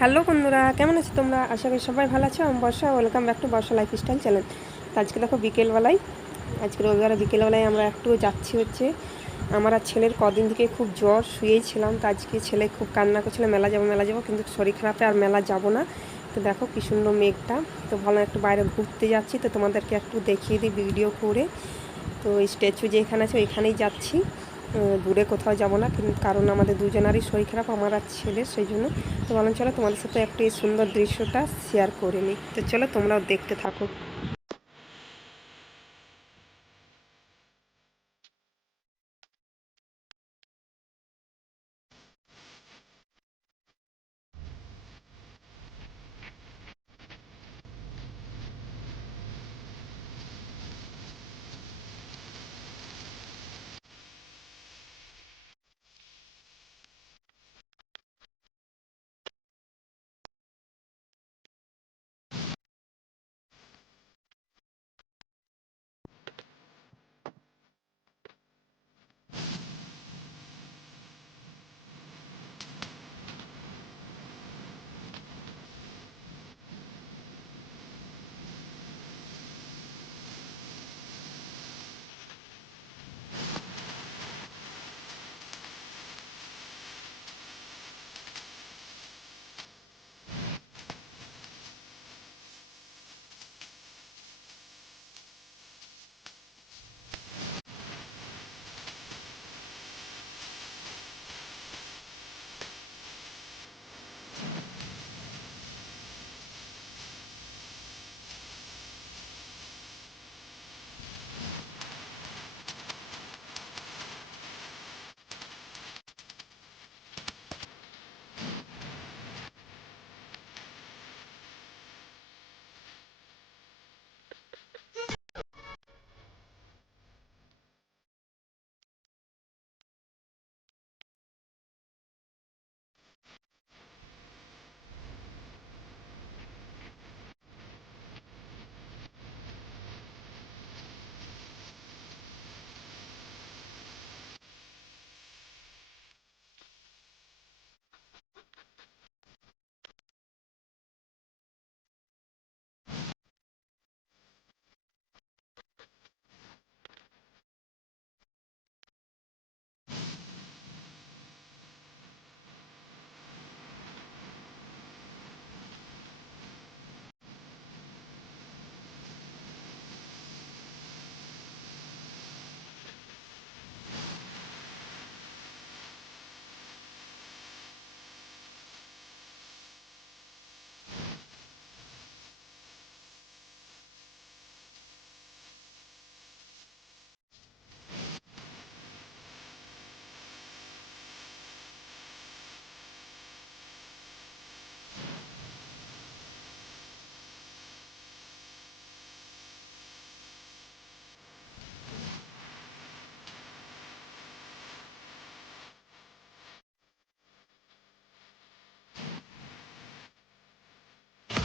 হ্যালো বন্ধুরা, কেমন আছো তোমরা? আশা করি সবাই ভালো আছো। আমি Barsha, welcome back to Barsha lifestyle channel. তো আজকে দেখো বিকেলবেলায়, আজকে রবিবারে বিকেলবেলায় আমরা একটু যাচ্ছি হচ্ছে আমার আর ছেলের কদিন থেকে খুব জ্বর, শুয়েই ছিলাম। তো আজকে ছেলে খুব কান্না করছিল মেলা যাবো, কিন্তু শরীর খারাপে আর মেলা যাব না। তো দেখো কি সুন্দর মেঘটা, তো ভালো একটু বাইরে ঘুরতে যাচ্ছি, তো তোমাদেরকে একটু দেখিয়ে দিই ভিডিও করে। তো স্ট্যাচু যেখানে আছে ওইখানেই যাচ্ছি, দূরে কোথাও যাব না, কিন্তু কারণ আমাদের দুজনারই শরীর খারাপ, আমার আর ছেলের, সেই জন্য। তো বলুন চলো তোমাদের সাথে একটু এই সুন্দর দৃশ্যটা শেয়ার করে নিই। তো চলো তোমরাও দেখতে থাকো।